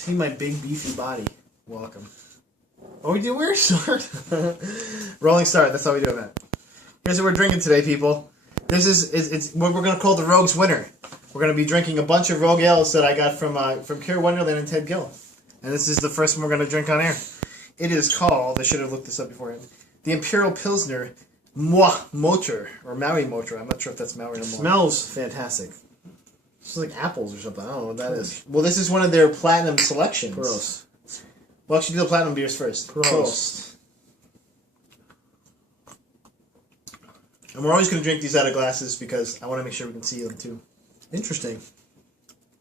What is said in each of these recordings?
See my big beefy body. Welcome. Oh, we do weird start. Rolling start. That's how we do it, man. Here's what we're drinking today, people. This is it's what we're gonna call the Rogue's Winter. We're gonna be drinking a bunch of Rogue ales that I got from Cure Wonderland and Ted Gill, and this is the first one we're gonna drink on air. It is called. I should have looked this up beforehand. The Imperial Pilsner, Morimoto or Morimoto. I'm not sure if that's Maori or Maori. Smells fantastic. It's like apples or something. I don't know what that is. Well, this is one of their platinum selections. Gross. Well, actually, do the platinum beers first. Gross. And we're always going to drink these out of glasses because I want to make sure we can see them too. Interesting.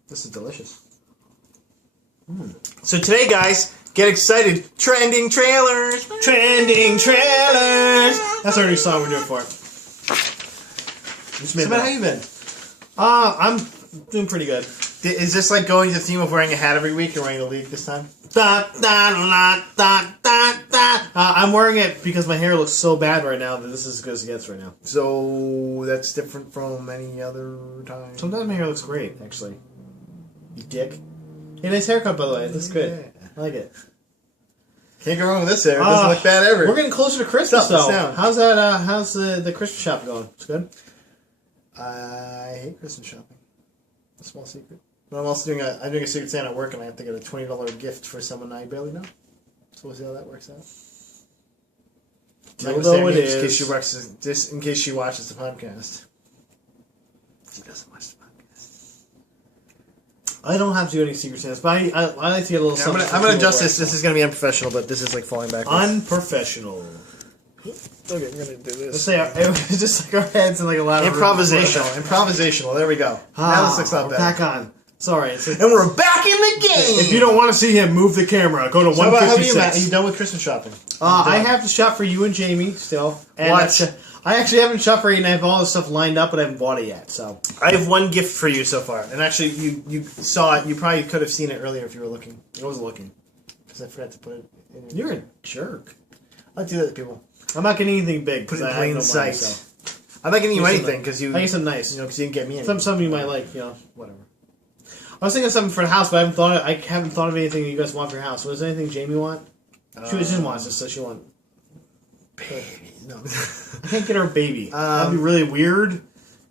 This is delicious. So today, guys, get excited. Trending trailers. Trending trailers. That's our new song we're doing for it. So, man, how you been? I'm doing pretty good. Is this like going to the theme of wearing a hat every week or wearing a league this time? I'm wearing it because my hair looks so bad right now that this is as good as it gets right now. So that's different from any other time. Sometimes my hair looks great, actually. You dick. Hey, nice haircut, by the way. It looks good. Yeah. I like it. Can't go wrong with this hair. It doesn't look bad ever. We're getting closer to Christmas, Stop, though. down. How's that? How's the Christmas shop going? It's good? I hate Christmas shopping. A small secret. But I'm also doing a Secret Santa at work, and I have to get a $20 gift for someone I barely know. So we'll see how that works out. Although it is. Just in case she watches the podcast. She doesn't watch the podcast. I don't have to do any Secret Santas, but I like to get a little something. I'm gonna adjust this. This is gonna be unprofessional, but this is like falling backwards. Unprofessional. Okay, we're gonna do this. Let's say it was just like our heads in like a lot of Improvisational. There we go. Now this looks not bad. Back on. Sorry. And we're back in the game! If you don't want to see him, move the camera. Go to So how are 156. you done with Christmas shopping? I have to shop for you and Jamie still. And What? I actually haven't shopped for you, and I have all this stuff lined up, but I haven't bought it yet. So I have one gift for you so far. And actually, you saw it. You probably could have seen it earlier if you were looking. I wasn't looking. Because I forgot to put it in. You're a jerk. I do that to people. I'm not getting anything big. Put it in I have plain no money, sight. so. I'm not getting you Get anything because you... I get some nice. because you didn't get me anything. Some you might like, whatever. I was thinking of something for the house, but I haven't thought of anything you guys want for your house. Was there anything Jamie want? She just wants this, so she wants. Baby. No. I can't get her a baby. That'd be really weird.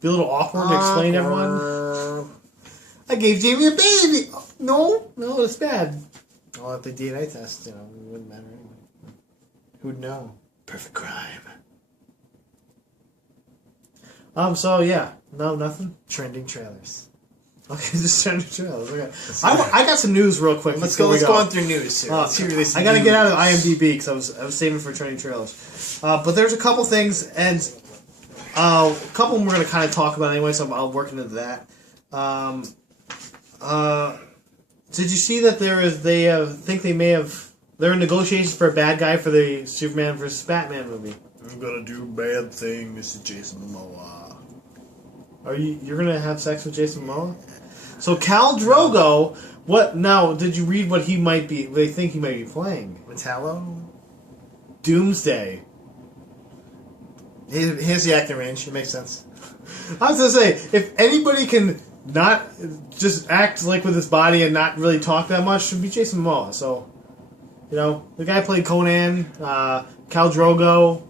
Be a little awkward to explain to everyone. I gave Jamie a baby. No, that's bad. Well, if the DNA test, it wouldn't matter anyway. Who'd know? Perfect crime. So yeah, no, nothing. Trending trailers. Okay, just trending trailers. Okay. I got some news real quick. Let's go on through news here. I gotta get out of IMDb because I was saving for trending trailers. But there's a couple things, and a couple of them we're gonna kind of talk about anyway. So I'll work into that. Did you see that they're in negotiations for a bad guy for the Superman vs. Batman movie? I'm gonna do bad thing, Mr. Jason Momoa. You're gonna have sex with Jason Momoa? So Khal Drogo, what now? Did you read what they think he might be playing? Metallo? Doomsday. Here's the acting range. It makes sense. I was gonna say, if anybody can not just act like with his body and not really talk that much, it should be Jason Momoa. So, the guy played Conan, Khal Drogo.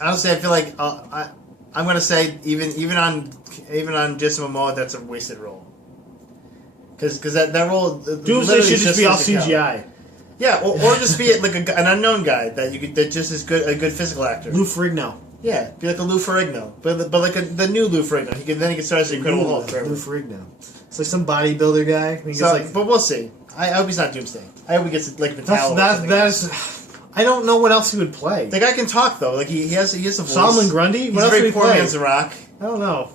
Honestly, I feel like I'm gonna say even on Jason Momoa, that's a wasted role. Because that role Doomsday should just be all CGI. Yeah, or just be like an unknown guy that just is a good physical actor. Lou Ferrigno. Yeah, be like a Lou Ferrigno, but like the new Lou Ferrigno. He could start as the Incredible Hulk. Lou Ferrigno. It's like some bodybuilder guy. But we'll see. I hope he's not Doomsday. I hope he gets like Metallo. I don't know what else he would play. The guy can talk though. Like he has a voice. Solomon Grundy. He's a very poor man's The Rock. I don't know.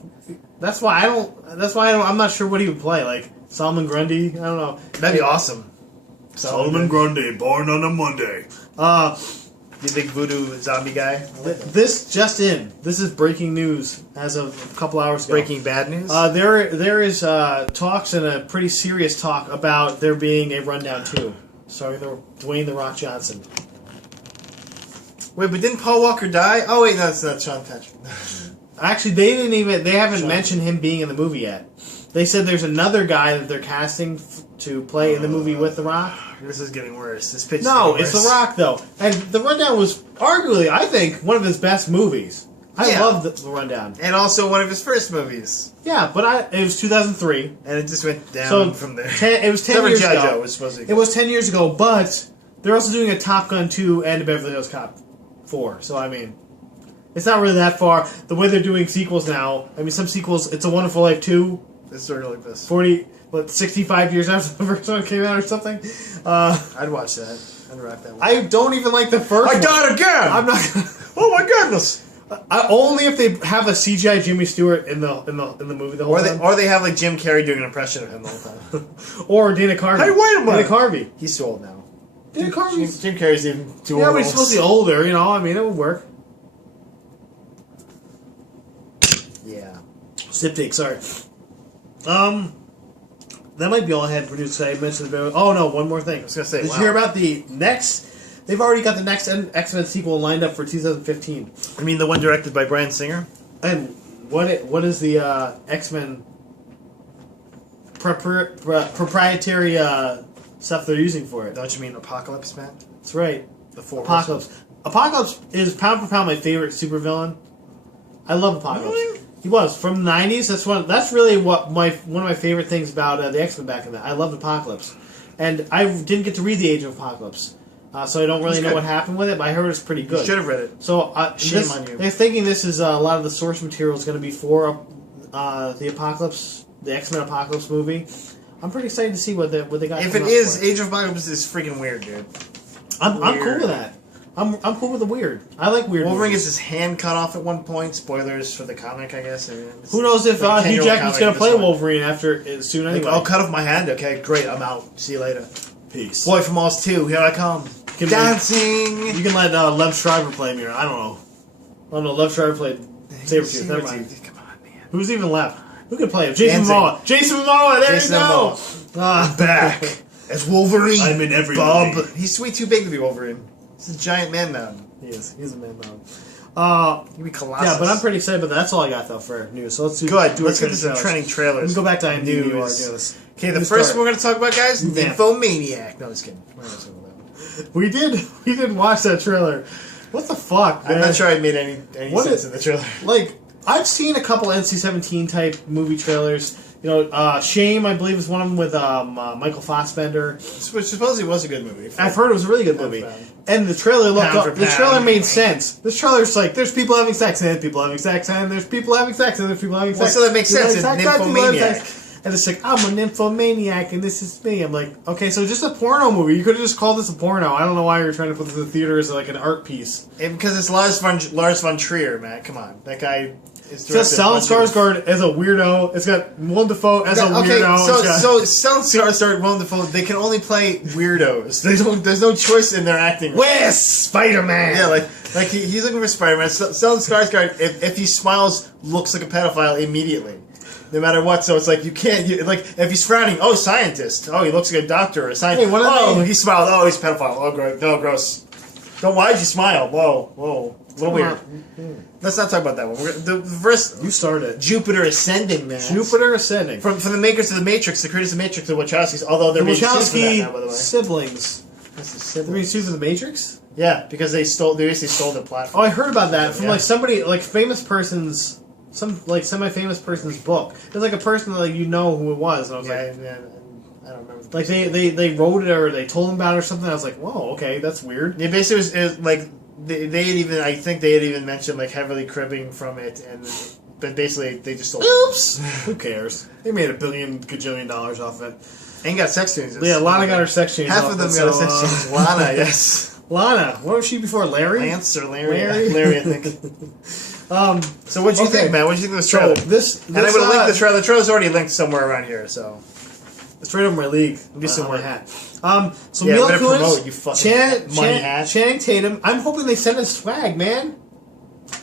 That's why I'm not sure what he would play. Like Solomon Grundy. I don't know. That'd be awesome. Solomon Grundy, born on a Monday. The big voodoo zombie guy. This just in. This is breaking news as of a couple hours ago. Breaking bad news? There is talks and a pretty serious talk about there being a Rundown 2. Starring Dwayne The Rock Johnson. Wait, but didn't Paul Walker die? Oh wait, that's not Sean Patrick. Actually, they haven't mentioned him being in the movie yet. They said there's another guy that they're casting to play in the movie with The Rock. This is getting worse. This pitch. No, it's The Rock though, and The Rundown was arguably, I think, one of his best movies. I love the Rundown, and also one of his first movies. Yeah, but it was 2003, and it just went down from there. It was 10 years ago. Was supposed to it was 10 years ago, but they're also doing a Top Gun 2 and a Beverly Hills Cop 4. So I mean, it's not really that far. The way they're doing sequels now, I mean, some sequels, It's a Wonderful Life 2. It's sort of like this. 65 years after the first one came out or something. I'd watch that. I'd rock that one. I don't even like the first one. I got it again! I'm not. Oh my goodness! Only if they have a CGI Jimmy Stewart in the movie the whole time. Or they have like Jim Carrey doing an impression of him the whole time. Or Dana Carvey. Hey, wait a minute! Dana Carvey. He's too old now. Dana Carvey. Jim Carrey's even too old. Yeah, but he's supposed to be older, you know. I mean, it would work. Yeah. Sip sorry. That might be all I had produced. I mentioned the. Oh no, one more thing. I was gonna say. Did you hear about the next? They've already got the next X-Men sequel lined up for 2015. I mean, the one directed by Bryan Singer. And what is the X-Men proprietary stuff they're using for it? Don't you mean Apocalypse, Matt? That's right. The four. Apocalypse. Apocalypse is pound for pound my favorite supervillain. I love Apocalypse. Really? He was from the 90s. That's really what one of my favorite things about the X-Men back in that. I loved Apocalypse, and I didn't get to read the Age of Apocalypse. So I don't really know what happened with it, but I heard it's pretty good. You should have read it. So shame on you. They're thinking this is a lot of the source material is going to be for the Apocalypse, the X-Men Apocalypse movie. I'm pretty excited to see what they got. If it is, Age of Apocalypse is freaking weird, dude. I'm cool with that. I'm cool with the weird. I like weird. Wolverine movies. gets his hand cut off at one point. Spoilers for the comic, I guess. I mean, who knows if Hugh Jackman's going to play Wolverine soon anyway. I'll cut off my hand. Okay, great. I'm out. See you later. Peace. Boy from Oz 2, here I come. Dancing! You can let Lev Schreiber play me, or I don't know. Lev Schreiber played Sabretooth. Never mind. Come on, man. Who's even left? Who could play him? Jason Momoa. Jason Momoa, there you go! I'm back as Wolverine. I'm in every movie. He's way too big to be Wolverine. He's a giant man-mountain. He is. He's a man-mountain. He'd be Colossus. Yeah, but I'm pretty excited, but that's all I got, though, for news. So let's Let's get to some trending trailers. Let's go back to IMDb while I do this. Okay, the first one we're going to talk about, guys, Nymphomaniac. No, just kidding. We're not talking about that one. We did watch that trailer. What the fuck, man? I'm not sure I made any sense in the trailer. Like, I've seen a couple NC-17 type movie trailers. You know, Shame, I believe, is one of them with Michael Fassbender. Which supposedly was a good movie. I've heard it was a really good movie. And the trailer the trailer made sense. This trailer's like, there's people having sex, and people having sex, and there's people having sex, and there's people having sex. Well, so that makes sense. It's Nymphomaniac. And it's like, I'm a nymphomaniac, and this is me. I'm like, okay, so just a porno movie. You could have just called this a porno. I don't know why you're trying to put this in the theater as like an art piece. Because it's Lars von Trier, man. Come on. That guy is... It's got Stellan Skarsgård as a weirdo. It's got Willem Dafoe as a weirdo. Okay, so Stellan Skarsgård, Willem Dafoe, they can only play weirdos. There's no choice in their acting. Where's Spider-Man? Yeah, like he's looking for Spider-Man. Stellan Skarsgård, if he smiles, looks like a pedophile immediately. No matter what, so it's like you can't. Like if he's frowning, oh, scientist. Oh, he looks like a doctor or a scientist. Hey, he smiled. Oh, he's a pedophile. Oh, gross. No, gross. Why'd you smile? Whoa, a little weird. Let's not talk about that one. The first. You started. Jupiter Ascending, man. Jupiter Ascending. From the makers of the Matrix, the creators of the Matrix, the Wachowskis. Although they're being sued for that now, by the way. Siblings. That's the They're being sued for the Matrix. Yeah, because they basically stole the platform. Oh, I heard about that from like somebody, like famous person's. Some like semi-famous person's book. It's like a person that you know who it was. And I was I don't remember. Like they wrote it or they told him about it or something. I was like, whoa, okay, that's weird. Yeah, basically it was like they had even I think they had even mentioned like heavily cribbing from it, but basically they just sold. Oops. Who cares? They made $1 billion gajillion off it. And got sex changes. Yeah, Lana got her sex changes. Half of them got a sex change. Lana, yes. Lana, what was she before? Larry? Lance or Larry? Larry, I think. So what did you think, man? What did you think of this trailer? And I would link the trailer. The trailer's already linked somewhere around here, so it's right over my league. Do some my work. hat. So Mila Kunis, money hat. Channing Tatum. I'm hoping they send us swag, man.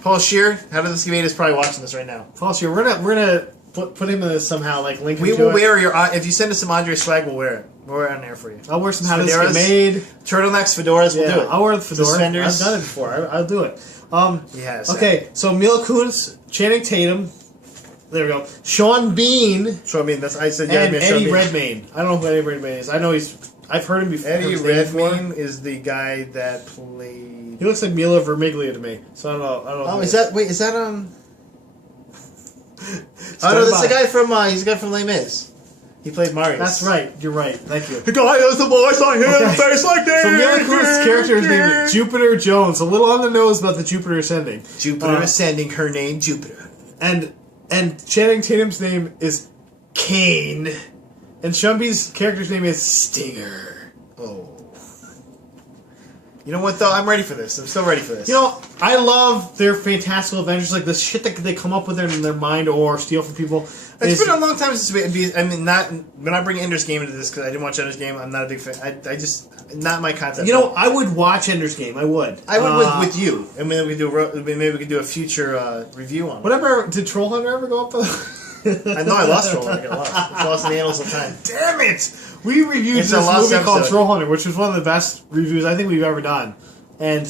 Paul Scheer, How Did This Get Made is probably watching this right now. Paul Scheer, we're gonna put him in this somehow, like link him We to will it. wear your. If you send us some Andre swag, we'll wear it. We'll wear it on there for you. I'll wear some How Did This Get Made. Turtlenecks, fedoras. We'll do it. I'll wear the fedora. Suspenders. I've done it before. I'll do it. Yes. Okay, so Mila Kunis, Channing Tatum, There we go. Sean Bean. So I mean, I said And yeah, Sean Eddie Bean. Redmayne. I don't know who Eddie Redmayne is. I know I've heard him before. Eddie Redmayne is the guy that played. He looks like Mila Vermiglia to me. So I don't know. Oh, is that Oh no, that's the guy from he's the guy from Les Mis. He played Marius. That's right. You're right. Thank you. The guy has the voice like him, Okay. face like this. So Mila Kunis's character's name is Jupiter Jones. A little on the nose about the Jupiter Ascending. Jupiter Ascending. Her name Jupiter. And Channing Tatum's name is Kane. And Sean Bean's character's name is Stinger. Oh. You know what though? I'm ready for this. I'm still ready for this. You know, I love their fantastical adventures, like the shit that they come up with in their mind or steal from people. It's been a long time since I mean, not when I bring Ender's Game into this because I didn't watch Ender's Game. I'm not a big fan. I just not my concept. You know, I would watch Ender's Game. I would. I would with you. I mean, maybe we could do a future review on it. Whatever. Did Troll Hunter ever go up? I know I lost Troll Hunter. I lost in the annals of time. Damn it! We reviewed It's this a lost movie called episode. Troll Hunter, which was one of the best reviews I think we've ever done. And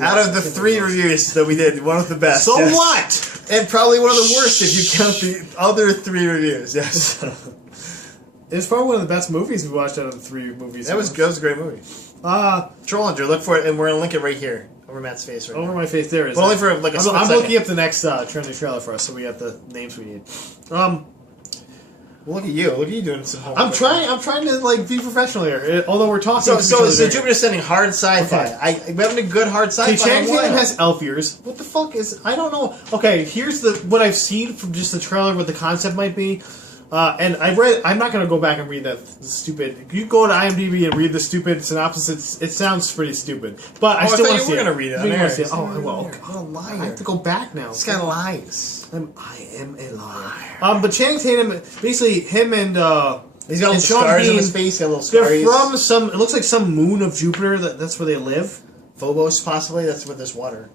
Out of the 3 reviews that we did, one of the best. so yes. what? And probably one of the worst if you count the other 3 reviews. Yes. It's probably one of the best movies we watched out of the 3 movies. That was a great movie. Troll Hunter, look for it, and we're gonna link it right here over Matt's face right Over now. my face, there it is. But only for like a split I'm second. looking up the next trending trailer for us, so we got the names we need. Well, look at you. Look at you doing some homework. I'm trying to like be professional here. Although we're talking. So to each other there. Jupiter's sending hard sci-fi. Okay. We having a good hard sci-fi. See, Channing in a Tatum while. has elf ears. What the fuck is? I don't know. Okay, here's what I've seen from just the trailer. What the concept might be. And I'm not going to go back and read that stupid. You go to IMDb and read the stupid synopsis. It sounds pretty stupid, but I still want to see it. Going to read it. I On see it. Oh, well, okay. What a liar! I have to go back now. This guy lies. I am a liar. But Channing Tatum, basically, him and He's got little Sean scars Bean, on his face. Got little they're scars. from some. It looks like some moon of Jupiter. That's where they live. Phobos, possibly. That's where there's water.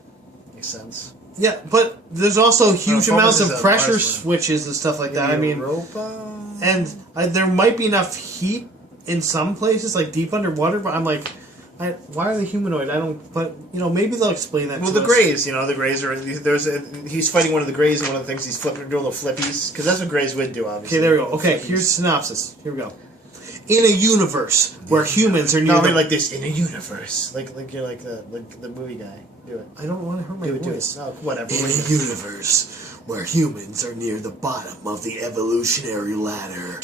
Makes sense. Yeah, but there's also huge Phobos amounts is of a pressure Mars switches and stuff like that. I mean, Europa? and there might be enough heat in some places, like deep underwater. But I'm like, why are they humanoid? I don't. But maybe they'll explain that. Well, to the us. Greys, the Greys are. He's fighting one of the Greys, and one of the things he's doing little flippies because that's what Greys would do, obviously. Okay, there we go. Okay, here's the synopsis. Here we go. In a universe where humans are near No, I mean like this in a universe, like you're like the movie guy. Do it. I don't want to hurt my Do it. voice. Oh, whatever. In a universe where humans are near the bottom of the evolutionary ladder,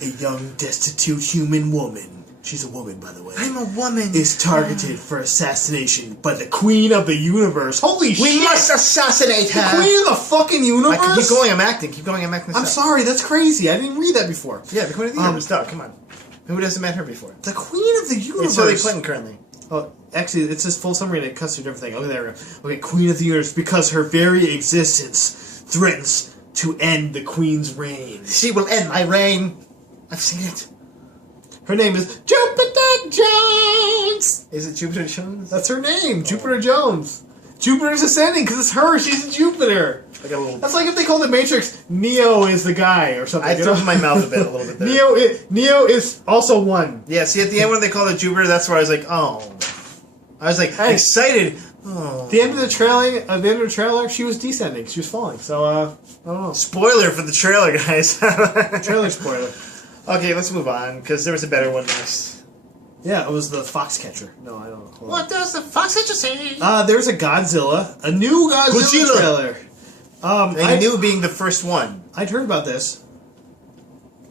a young, destitute human woman, she's a woman, by the way, I'm a woman. is targeted for assassination by the Queen of the Universe. Holy shit! We must assassinate The her. Queen of the fucking Universe? Keep going. I'm acting. Keep going. I'm acting. I'm sorry, that's crazy. I didn't read that before. Yeah, the Queen of the Universe. Duh, come on. Who hasn't met her before? The Queen of the Universe. It's Hillary Clinton currently. Oh, actually, it's this full summary and it cuts through everything. Okay, there we go. Okay, Queen of the Universe, because her very existence threatens to end the Queen's reign. She will end my reign. I've seen it. Her name is Jupiter Jones! Is it Jupiter Jones? That's her name, Jupiter Jones. Jupiter's ascending because it's her, she's Jupiter. I got a little. That's like if they called the Matrix, Neo is the guy or something. I threw up in my mouth a little bit there. Neo is also one. Yeah, see, at the end when they called it Jupiter, that's where I was like, oh. I was like, Hey. excited. Oh. At the end of the trailer, she was descending. She was falling. So, I don't know. Spoiler for the trailer, guys. Trailer spoiler. Okay, let's move on, because there was a better one next. Yeah, it was the Foxcatcher. No, I don't know. Hold on. What does the Foxcatcher say? There's a Godzilla. A new Godzilla trailer. And you being the first one. I'd heard about this.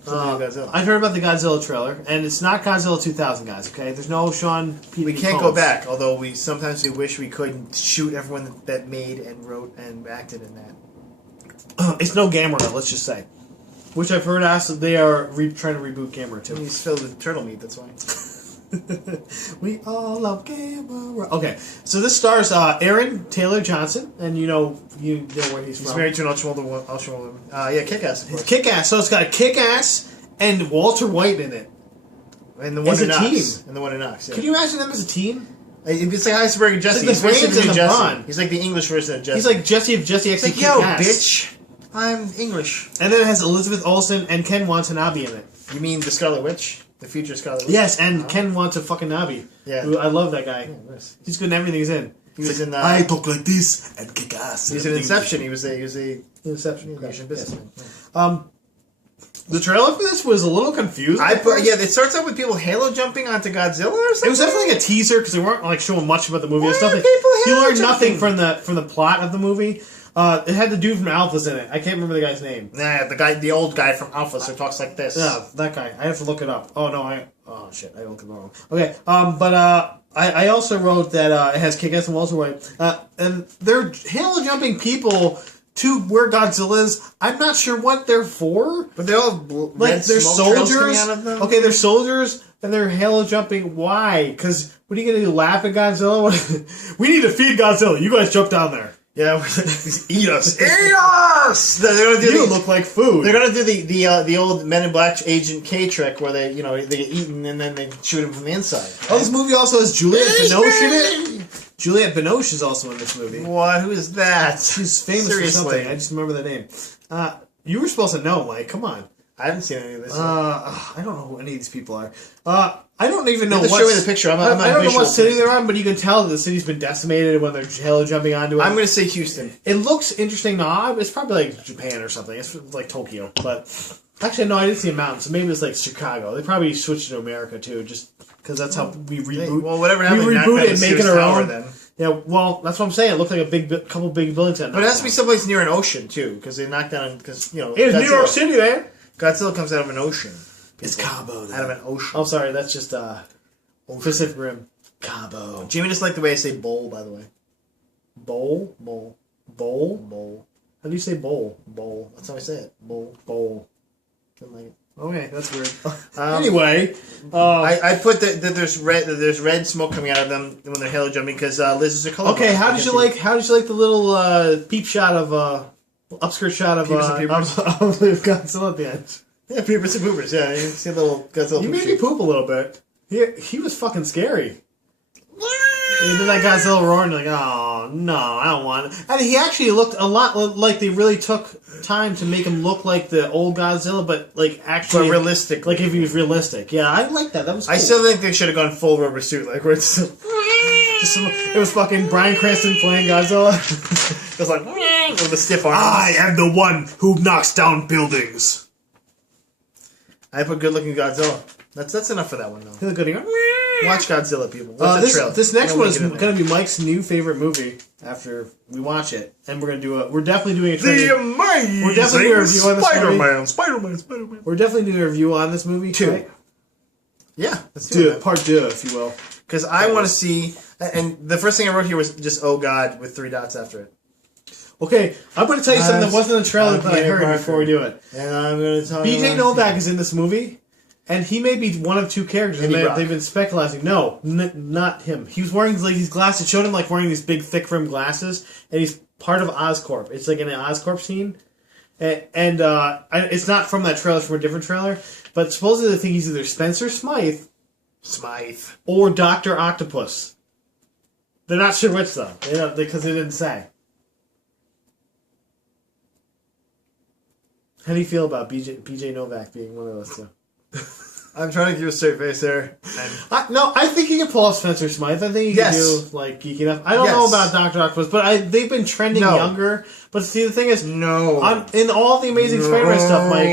Godzilla. I'd heard about the Godzilla trailer, and it's not Godzilla 2000, guys, okay? There's no Sean P. We can't go back, although we sometimes wish we could shoot everyone that made and wrote and acted in that. It's no Gamera, let's just say. Which I've heard they are trying to reboot Gamera, too. He's filled with turtle meat, that's why. We all love Gamera. Okay, so this stars Aaron Taylor Johnson, and you know where he's from. He's married to an ultra woman. Yeah, Kick-Ass, of course. Kick-Ass. So it's got a Kick-Ass and Walter White in it. And the one As in a Knox. team. And the one in Knox, yeah. Can you imagine them as a team? It's like Iceberg and Jesse. It's like the He's Brains and the Jesse. Brawn. He's like the English version of Jesse. He's like Jesse of Jesse X. It's like, yo, bitch, I'm English. And then it has Elizabeth Olsen and Ken Watanabe in it. You mean the Scarlet Witch? The future Scarlet Witch? Yes, and Ken Watanabe. Yeah. Who, I love that guy. Yeah, nice. He's good in everything he's in. He was in. I talk like this and kick ass. He was in Inception. He was a Inception. Grecian businessman. The trailer for this was a little confusing. It starts out with people halo jumping onto Godzilla or something. It was definitely like a teaser because they weren't like showing much about the movie. It's nothing. People You learn halo nothing jumping? from the plot of the movie. It had the dude from Alpha's in it. I can't remember the guy's name. Nah, the old guy from Alpha, so talks like this. Yeah, that guy. I have to look it up. Oh shit, I looked it wrong. Okay, I also wrote that it has Kick-Ass and Walter White, and they're halo jumping people to where Godzilla is. I'm not sure what they're for. But they're all Like they're soldiers. out of them. Okay, they're soldiers, and they're halo jumping. Why? Because what are you gonna do? Laugh at Godzilla? We need to feed Godzilla. You guys jump down there. Yeah, eat us. Eat us! They're gonna do You look like food. They're gonna do the old Men in Black Agent K trick where they get eaten and then they shoot him from the inside. Oh, this movie also has Juliette Binoche in it. Juliette Binoche is also in this movie. What? Who is that? She's famous for something. I just remember the name. You were supposed to know, Mike. Come on. I haven't seen any of this. I don't know who any of these people are. I don't even know. Show me the picture. I don't know what city they're on, but you can tell that the city's been decimated when they're halo jumping onto it. I'm going to say Houston. It looks interesting. No, it's probably like Japan or something. It's like Tokyo, but actually, no, I didn't see a mountain. So maybe it's like Chicago. They probably switched to America too, just because that's how we reboot. Well, whatever happened, we reboot it and make it our tower, own. Then. Yeah, well, that's what I'm saying. It looked like a couple big buildings. But it has to be someplace near an ocean too, because they knocked down. Because it's New York City, man. Godzilla comes out of an ocean. It's Cabo. Out of an ocean. Oh, sorry, that's just Pacific Rim. Cabo. Jamie just like the way I say bowl, by the way. Bowl? Bowl. Bowl? Bowl. How do you say bowl? Bowl. That's how I say it. Bowl. Bowl. Didn't like it. Okay, that's weird. Anyway, I put that there's red smoke coming out of them when they're halo jumping because lizards are colorblind. Okay, how did you like the little peep shot of upskirt shot of Godzilla at the end? Yeah, peepers and poopers. Yeah, you see a little Godzilla. You made me poop a little bit. He was fucking scary. And then that Godzilla roaring like, oh no, I don't want it. And he actually looked a lot like they really took time to make him look like the old Godzilla, but like actually realistic. Like if he was realistic. Yeah, I like that. That was cool. I still think they should have gone full rubber suit, like where it's it was fucking Bryan Cranston playing Godzilla. It was like with the stiff arms. I am the one who knocks down buildings. I put good looking Godzilla. That's enough for that one though. He looked good. He went, watch Godzilla, people. Watch the trailer. This next one is going to be Mike's new favorite movie after we watch it, and we're going to do we're definitely doing a trailer. The amazing We're definitely doing a review on this movie. Spider-Man. We're definitely doing a review on this movie too. Right? Yeah, let's do do it. Part 2, if you will. Because I want to see, and the first thing I wrote here was just "Oh God" with 3 dots after it. Okay, I'm going to tell you something that wasn't in the trailer that I heard before we do it. And I'm going to tell you. BJ Novak is in this movie. And he may be one of 2 characters, and they've been speculating. No, not him. He was wearing like these glasses. Showed him like wearing these big, thick rim glasses, and he's part of Oscorp. It's like in an Oscorp scene, and it's not from that trailer. It's from a different trailer. But supposedly they think he's either Spencer Smythe, or Dr. Octopus. They're not sure which though, because they didn't say. How do you feel about BJ Novak being one of those 2? I'm trying to give you a straight face there. I think he can pull off Spencer Smythe. I think he can do like geeky enough. I don't know about Dr. Octopus, but they've been trending younger. But see, the thing is, in all the Amazing Spider-Man stuff, Mike,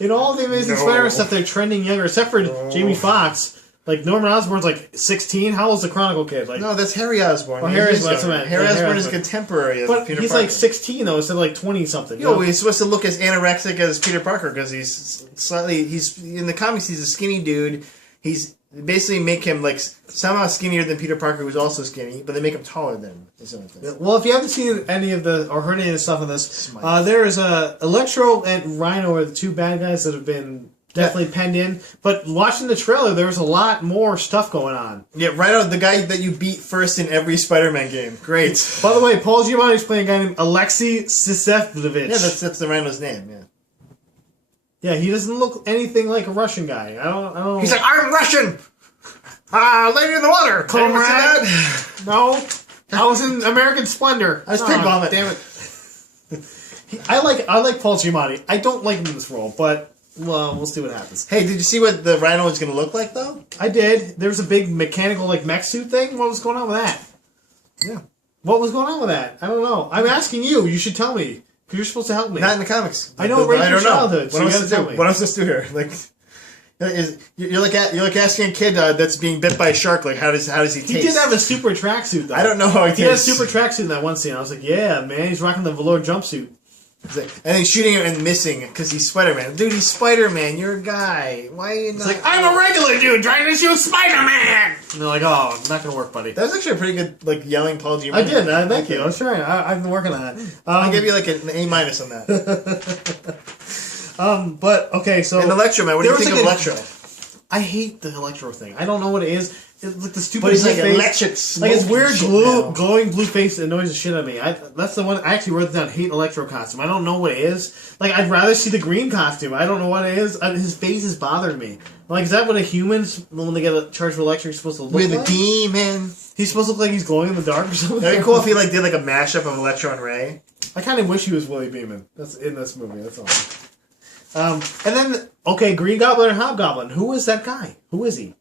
in all the Amazing Spider-Man stuff, they're trending younger, except for Jamie Foxx. Like Norman Osborn's like 16. How old's the Chronicle kid? Like no, that's Harry Osborn. Oh, Harry Osborn. Harry Osborn is contemporary. But Peter he's Parker. like 16 though, instead of like 20 something. Yo, he's supposed to look as anorexic as Peter Parker because he's in the comics. He's a skinny dude. He's basically make him like somehow skinnier than Peter Parker, who's also skinny, but they make him taller than. Well, if you haven't seen any of or heard any of the stuff on this, there is Electro and Rhino are the 2 bad guys that have been. Definitely penned in. But watching the trailer, there's a lot more stuff going on. Yeah, Rhino, the guy that you beat first in every Spider-Man game. Great. By the way, Paul Giamatti's playing a guy named Alexei Sisevovich. Yeah, that's the Rhino's name, yeah. Yeah, he doesn't look anything like a Russian guy. I don't He's like, I'm Russian! Lady in the water! Comrade! No. I was in American Splendor. I was pig vomit. Damn it. I like Paul Giamatti. I don't like him in this role, but... Well, we'll see what happens. Hey, did you see what the Rhino is going to look like, though? I did. There was a big mechanical, like, mech suit thing. What was going on with that? Yeah. What was going on with that? I don't know. I'm asking you. You should tell me. Because you're supposed to help me. Not in the comics. I know it raped your childhood, so what you else gotta to tell do? me. What else is to here? Like, you're like asking a kid that's being bit by a shark. Like, how does he taste? He did have a super tracksuit though. I don't know how he He had a tastes. super tracksuit in that one scene. I was like, yeah, man, he's rocking the velour jumpsuit. And he's shooting him and missing because he's Spider-Man. Dude, he's Spider-Man. You're a guy. Why are you not? It's like, I'm a regular dude trying to shoot Spider-Man! And they're like, oh, not gonna work, buddy. That was actually a pretty good, like, yelling Paul G. I did. Thank you. I was trying. I've been working on it. I'll give you, like, an A- on that. But, okay, so... And Electro, man. What do you think of Electro? I hate the Electro thing. I don't know what it is. It's like the stupid But he's blue like face. electric Like, it's smoky weird shit glowing blue face that annoys the shit out of me. That's the one... I actually wrote it down. Hate Electro costume. I don't know what it is. Like, I'd rather see the green costume. I don't know what it is. His face is bothering me. Like, is that what a human's, when they get charged with electric, supposed to look We're like? the demon. He's supposed to look like he's glowing in the dark or something? That'd be cool if he, like, did, like, a mashup of Electro and Ray. I kind of wish he was Willie Beeman. That's in this movie. That's all. And then, okay, Green Goblin and Hobgoblin. Who is that guy? Who is he?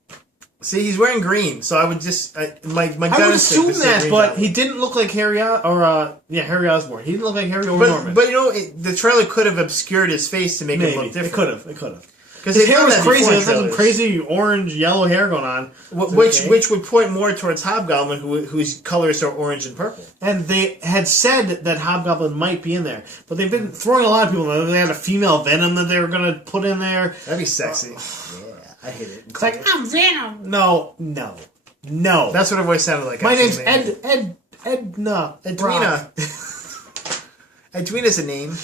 See, he's wearing green, so I would just... my I gut would instinct assume is to say that, Green but Goblin. he didn't look like Harry Harry Osborn. He didn't look like Harry or But, Norman. but you know, the trailer could have obscured his face to make Maybe. it look different. It could have. Because His hair was crazy. It was like some crazy orange, yellow hair going on. Which would point more towards Hobgoblin, whose colors are orange and purple. And they had said that Hobgoblin might be in there. But they've been throwing a lot of people in there. They had a female Venom that they were going to put in there. That'd be sexy. Yeah, I hate it. It's like, I'm Venom. No. That's what her voice sounded like. My name's actually. Edna. Edwina. Edwina's a name.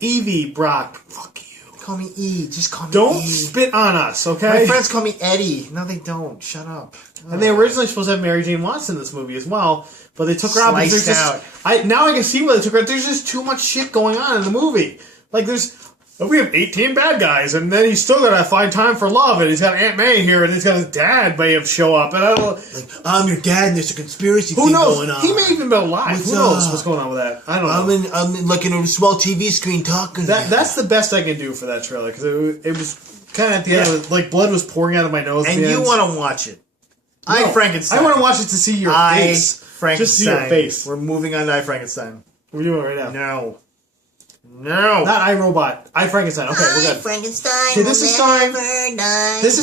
Evie Brock. Fuck you. Call me E. Just call me E. Don't spit on us, okay? My friends call me Eddie. No, they don't. Shut up. And they were originally supposed to have Mary Jane Watson in this movie as well, but they took her out because there's Sliced now I can see why they took her out. There's just too much shit going on in the movie. Like, we have 18 bad guys, and then he's still got to find time for love, and he's got Aunt May here, and he's got his dad may have show up, and I don't know. Like, I'm your dad, and there's a conspiracy Who thing was going on. He may even be alive. What's Who knows up? what's going on with that? I don't know. I'm in like in a small TV screen talking. That's the best I can do for that trailer, because it was kind of at the end, like blood was pouring out of my nose. And you want to watch it. No, Frankenstein. I want to watch it to see your face. Frankenstein. Just see your face. We're moving on to I, Frankenstein. We're doing it right now. No. Not I, Robot. I, Frankenstein. Okay, we're good. Frankenstein. Okay, this is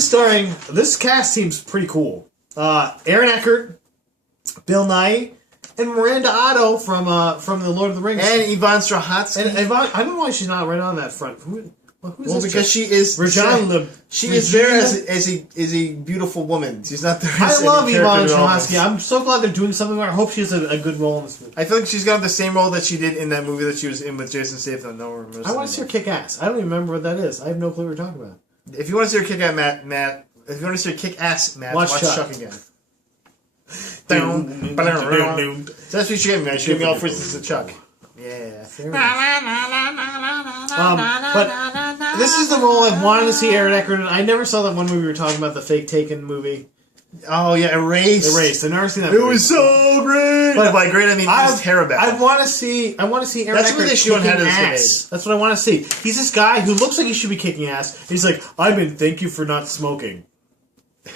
starring. This cast seems pretty cool. Aaron Eckhart, Bill Nye, and Miranda Otto from the Lord of the Rings. And Yvonne Strahovski. And Yvonne, I don't know why she's not right on that front. Who's well, because she is she is there as a beautiful woman. She's not there. I love Yvonne Strahovski. Strahovski. I'm so glad they're doing something with her. I hope she has a good role in this movie. I feel like she's got the same role that she did in that movie that she was in with Jason Statham. No one remembers. I want to see her kick ass. I don't even remember what that is. I have no clue what we're talking about. If you want to see her kick ass, Matt. If you want to see her kick ass, Matt, watch Chuck again. So that's what she gave me. She gave me all three seasons of Chuck. Yeah. But this is the role I've wanted to see Aaron Eckhart in. I never saw that one movie we were talking about, the fake Taken movie. Oh yeah, Erased. I've never seen that. It was so great. But by great, I mean it's terrible. I want to see Aaron Eckhart kicking ass. That's what I want to see. He's this guy who looks like he should be kicking ass. He's like, thank you for not smoking.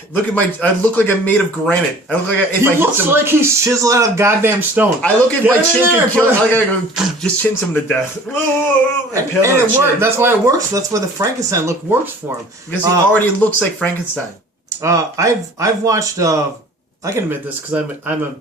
Look at I look like I'm made of granite. I look like he looks like he's chiseled out of goddamn stone. I look at my chin and kill him. I gotta go just chin him to death. And it worked. That's why it works. That's why the Frankenstein look works for him. Because he already looks like Frankenstein. I've watched. I can admit this because I'm a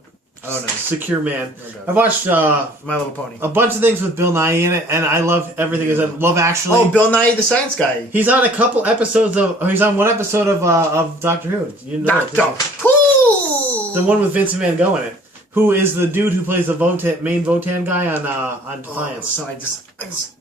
secure man. Okay. I've watched My Little Pony. a bunch of things with Bill Nye in it, and I love everything. Is that Love Actually? Oh, Bill Nye the Science Guy. He's on a couple episodes of. He's on one episode of Doctor Who. You know Doctor Who. The one with Vincent Van Gogh in it, who is the dude who plays the main Votan guy on Defiance. So I just can't.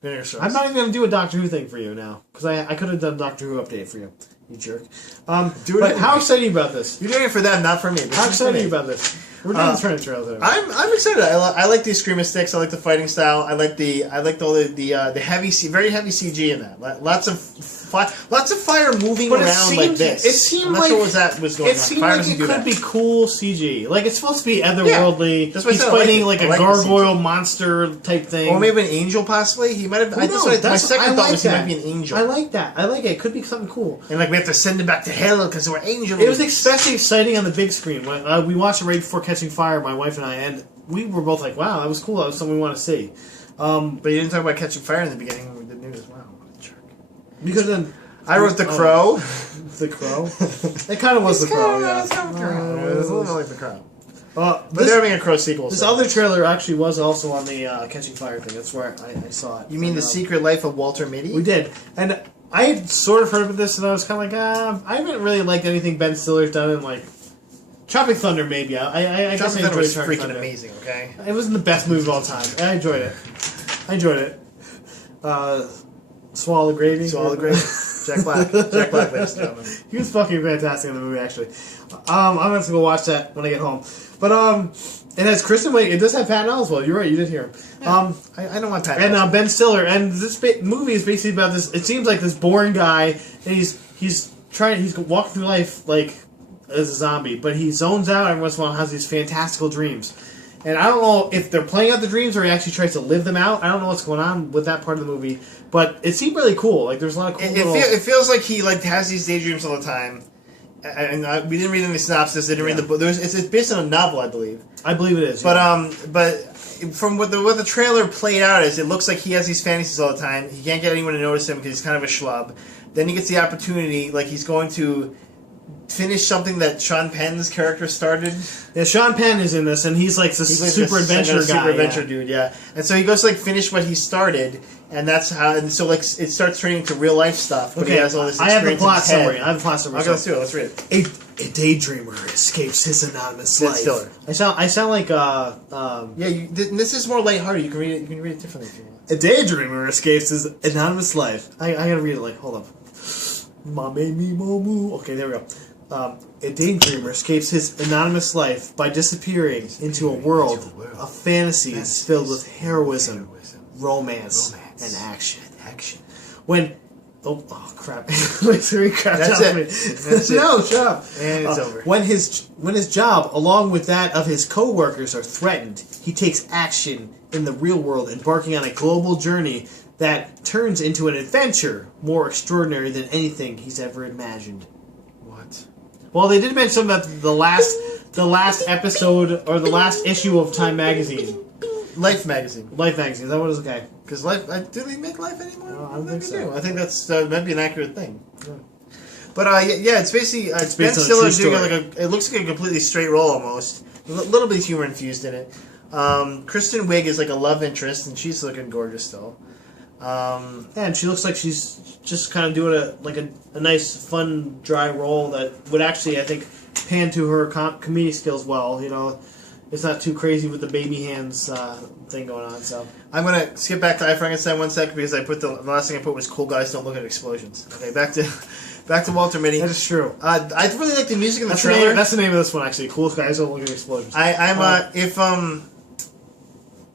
I'm not even going to do a Doctor Who thing for you now, because I could have done a Doctor Who update for you, you jerk. But how excited are you about this? You're doing it for them, not for me. How excited are you about this? We're doing the training trails. I'm excited. I like the Screamer sticks. I like the fighting style. I liked all the heavy, very heavy CG in that. Lots of fire moving around like this. It seemed I'm not like sure what that was going on. It seemed like it could be cool CG. Like, it's supposed to be otherworldly. That's what He's I said. fighting like a like gargoyle monster type thing. Or maybe an angel, possibly. He might have. My second thought was he might be an angel. I like that. I like it. It could be something cool. And like have to send them back to hell because we're angels. It was especially exciting on the big screen. When we watched it right before Catching Fire, my wife and I, and we were both like, "Wow, that was cool. That was something we want to see." But you didn't talk about Catching Fire in the beginning when we did news. Wow, what a jerk. Because then I wrote The Crow. The Crow. It kind of was The Crow. Yeah, it was a little like The Crow. But this, they're having a Crow sequel. This so. other trailer actually was also on the Catching Fire thing. That's where I saw it. You mean The Secret Life of Walter Mitty? We did. And I had sort of heard of this, and I was kind of like, I haven't really liked anything Ben Stiller's done in, like, Tropic Thunder, maybe. I guess I enjoyed was Tropic freaking Thunder. amazing, okay? It wasn't the best movie of all time. I enjoyed it. Swallow the Gravy. Swallow the Gravy. Jack Black. Jack Black, ladies and gentlemen. He was fucking fantastic in the movie, actually. I'm going to have to go watch that when I get home. But, it has Kristen Wiig. It does have Patton Oswalt. You're right. You did hear him. Yeah, I don't want Patton. And Ben Stiller. And this movie is basically about this. It seems like this boring guy, and he's walking through life like as a zombie, but he zones out every once in a while and has these fantastical dreams. And I don't know if they're playing out the dreams or he actually tries to live them out. I don't know what's going on with that part of the movie, but it seemed really cool. Like there's a lot of cool. It feels like he has these daydreams all the time. And we didn't read any synopsis. Didn't read the book. It's based on a novel, I believe. I believe it is. But from what the trailer played out is, it looks like he has these fantasies all the time. He can't get anyone to notice him because he's kind of a schlub. Then he gets the opportunity, like he's going to finish something that Sean Penn's character started. Yeah, Sean Penn is in this, and he's like this super adventure guy. Super adventure dude, yeah. And so he goes to like finish what he started, and that's how. And so like it starts turning into real life stuff. But he has all this. I have the plot summary. Okay, let's do it. Let's read it. A daydreamer escapes his anonymous life. Stiller. I sound like this is more lighthearted. You can read it. You can read it differently if you want. A daydreamer escapes his anonymous life. I gotta read it. Like, hold up. Okay, there we go. A daydreamer escapes his anonymous life by disappearing into a world of fantasies filled with heroism, romance, and action. When crap! That's it. No, shut up. And it's over. When his job, along with that of his co-workers, are threatened, he takes action in the real world, embarking on a global journey that turns into an adventure more extraordinary than anything he's ever imagined. What? Well, they did mention about the last episode or the last issue of Time magazine. Life magazine. Life magazine. Is that what it is? Okay. Because Life, do they make Life anymore? No, I don't think so. I think that's might be an accurate thing. Yeah. But yeah, it's basically Ben Stiller doing it looks like a completely straight role almost. A little bit of humor infused in it. Kristen Wiig is like a love interest, and she's looking gorgeous still. Yeah, and she looks like she's just kind of doing a nice, fun, dry role that would actually, I think, pan to her comedic skills well. You know, it's not too crazy with the baby hands thing going on. So I'm gonna skip back to I Frankenstein 1 second because I put the last thing I put was cool guys don't look at explosions. Okay, back to Walter Mitty. That is true. I really like the music in the trailer. That's the name of this one actually. Cool guys don't look at explosions.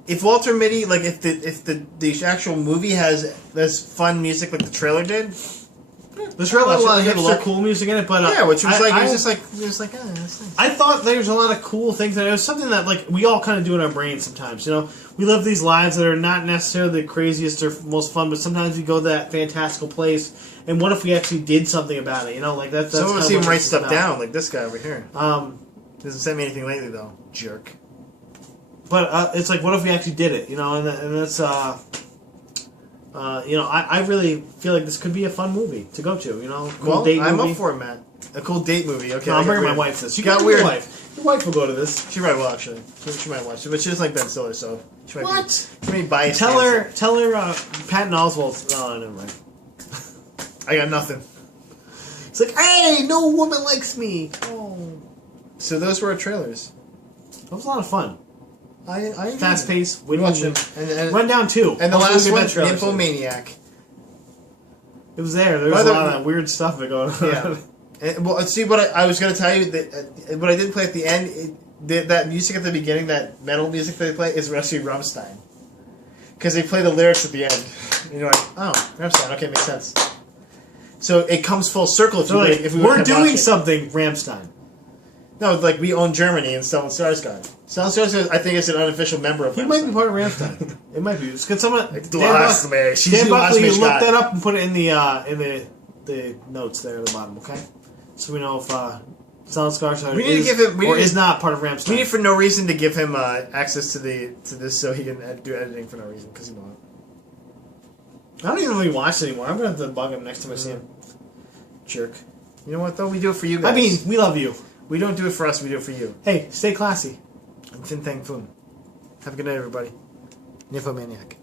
If Walter Mitty, like if the actual movie has fun music like the trailer did, the trailer had a lot of cool music in it, but yeah, which was that's nice. I thought there was a lot of cool things, and it was something that like we all kind of do in our brains sometimes. You know, we live these lives that are not necessarily the craziest or most fun, but sometimes we go to that fantastical place. And what if we actually did something about it? You know, like that's. Some of us even write stuff down, like this guy over here. Doesn't send me anything lately though, jerk. But it's like, what if we actually did it? You know, and that's, you know, I really feel like this could be a fun movie to go to. You know, cool date movie. I'm up for it, Matt. A cool date movie. Okay, no, I'm bringing my wife to this. You got weird. Your wife will go to this. She might well actually. She might watch it, but she doesn't like Ben Stiller, so she might what? She may be biased. Tell her, Patton Oswalt. Oh, never mind. I got nothing. It's like, hey, no woman likes me. Oh. So those were our trailers. That was a lot of fun. I fast paced. We watched them. And Rundown 2. And the last one, Nymphomaniac. It was there. There was a lot of weird stuff that going on. Yeah. And, well, see what I was going to tell you. That what I didn't play at the end, that music at the beginning, that metal music they play, is actually Rammstein. Because they play the lyrics at the end. And you're like, oh, Rammstein. Okay, makes sense. So it comes full circle if we're doing something, Rammstein. No, like we own Germany and Stellan Skarsgård. Stellan Skarsgård, I think, is an unofficial member of. He might be part of Rammstein. It might be. Can someone? Dan Buckley look that up and put it in the the notes there at the bottom, okay? So we know if Solid Skarsgård We need to give him. is not part of Ramstein. We need for no reason to give him access to this so he can do editing for no reason because he won't. I don't even really watch it anymore. I'm gonna have to bug him next time I see him. Jerk. You know what though? We do it for you guys. I mean, we love you. we don't do it for us. We do it for you. Hey, stay classy. I'm Fang Fum. Have a good night, everybody. Nymphomaniac.